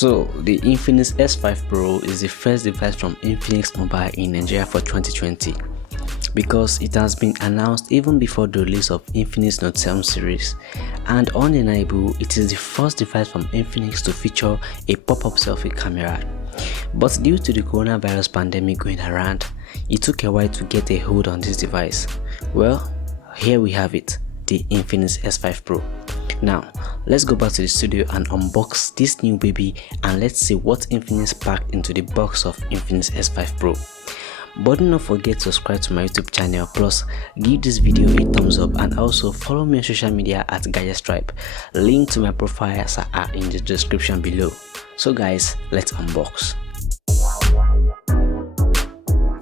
So, the Infinix S5 Pro is the first device from Infinix Mobile in Nigeria for 2020 because it has been announced even before the release of Infinix Note 7 series, and undeniable, it is the first device from Infinix to feature a pop-up selfie camera. But due to the coronavirus pandemic going around, it took a while to get a hold on this device. Well, here we have it, the Infinix S5 Pro. Now, let's go back to the studio and unbox this new baby, and let's see what Infinix packed into the box of Infinix S5 Pro. But do not forget to subscribe to my YouTube channel, plus give this video a thumbs up, and also follow me on social media at GadgetStripe. Link to my profiles are in the description below. So guys, let's unbox.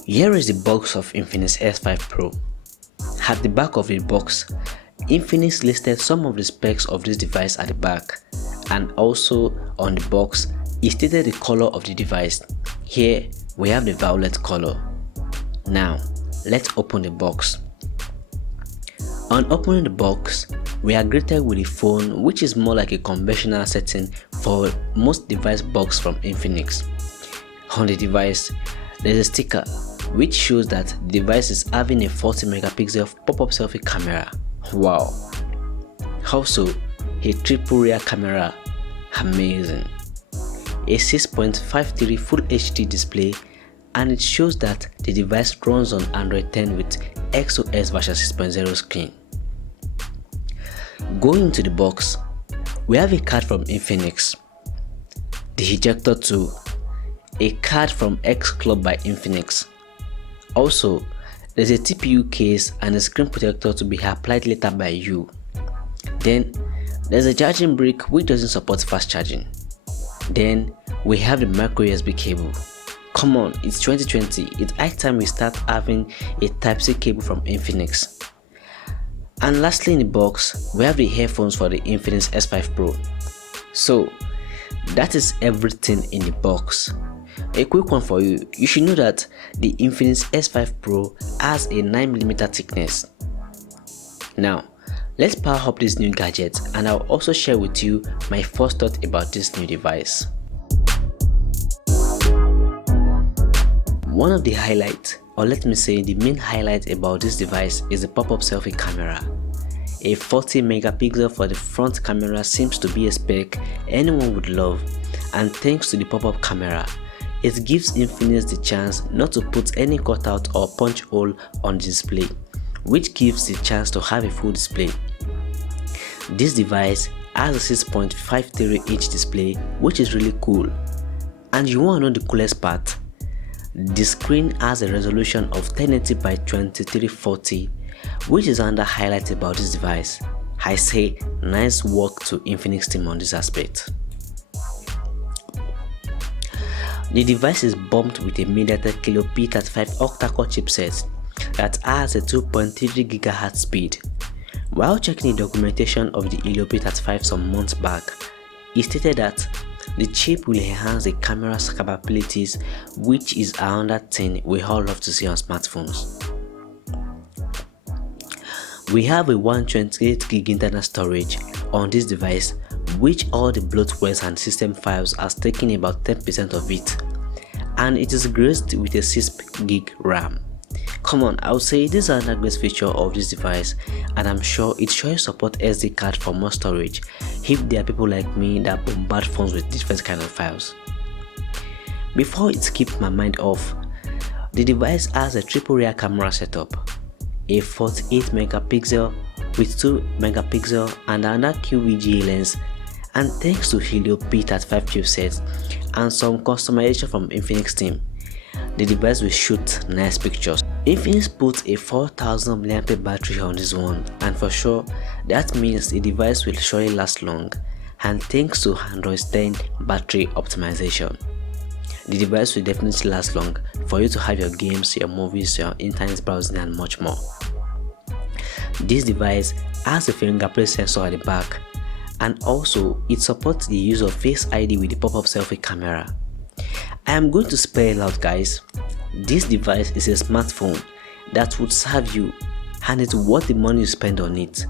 Here is the box of Infinix S5 Pro. At the back of the box, Infinix listed some of the specs of this device at the back, and also on the box it stated the color of the device. Here we have the violet color. Now let's open the box. On opening the box, we are greeted with a phone, which is more like a conventional setting for most device box from Infinix. On the device, there is a sticker which shows that the device is having a 40 megapixel pop-up selfie camera. Wow! Also, a triple rear camera. Amazing! A 6.53 Full HD display, and it shows that the device runs on Android 10 with XOS version 6.0 screen. Going into the box, we have a card from Infinix, the ejector tool, a card from X Club by Infinix. Also, there's a TPU case and a screen protector to be applied later by you. Then there's a charging brick which doesn't support fast charging. Then we have the micro USB cable. Come on, it's 2020, it's high time we start having a Type-C cable from Infinix. And lastly in the box, we have the earphones for the Infinix S5 Pro. So that is everything in the box. A quick one for you, you should know that the Infinix S5 Pro has a 9mm thickness. Now, let's power up this new gadget, and I'll also share with you my first thought about this new device. One of the highlights, or let me say the main highlight about this device, is the pop-up selfie camera. A 40 megapixel for the front camera seems to be a spec anyone would love, and thanks to the pop-up camera, it gives Infinix the chance not to put any cutout or punch hole on the display, which gives the chance to have a full display. This device has a 6.53-inch display, which is really cool. And you want to know the coolest part? The screen has a resolution of 1080 by 2340, which is another highlight about this device. I say nice work to Infinix team on this aspect. The device is bumped with a MediaTek Helio P35 octa-core chipset that has a 2.33 GHz speed. While checking the documentation of the Helio P35 some months back, it stated that the chip will enhance the camera's capabilities, which is another thing we all love to see on smartphones. We have a 128GB internal storage on this device, which all the bloatwares and system files has taken about 10% of it, and it is graced with a 6GB RAM. Come on, I would say this is another great feature of this device, and I'm sure it surely support SD card for more storage if there are people like me that bombard phones with different kind of files. Before it skipped my mind off, the device has a triple rear camera setup, a 48 megapixel with 2 megapixel and another QVGA lens, and thanks to Helio P35 chipset and some customization from Infinix team, the device will shoot nice pictures. Infinix put a 4000 mAh battery on this one, and for sure that means the device will surely last long, and thanks to Android 10 battery optimization, the device will definitely last long for you to have your games, your movies, your internet browsing and much more. This device has a fingerprint sensor at the back, and also it supports the use of Face ID with the pop-up selfie camera. I am going to spell it out, guys. This device is a smartphone that would serve you, and it's worth the money you spend on it.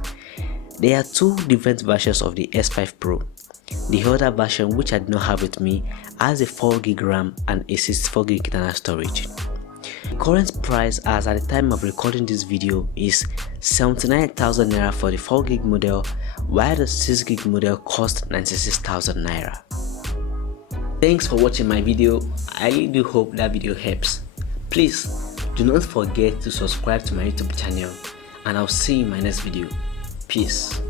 There are two different versions of the S5 Pro. The other version, which I do not have with me, has a 4GB RAM and a 64GB internal storage. The current price as at the time of recording this video is 79,000 naira for the 4GB model, while the 6GB model cost 96,000 naira. Thanks for watching my video. I really do hope that video helps. Please do not forget to subscribe to my YouTube channel, and I'll see you in my next video. Peace.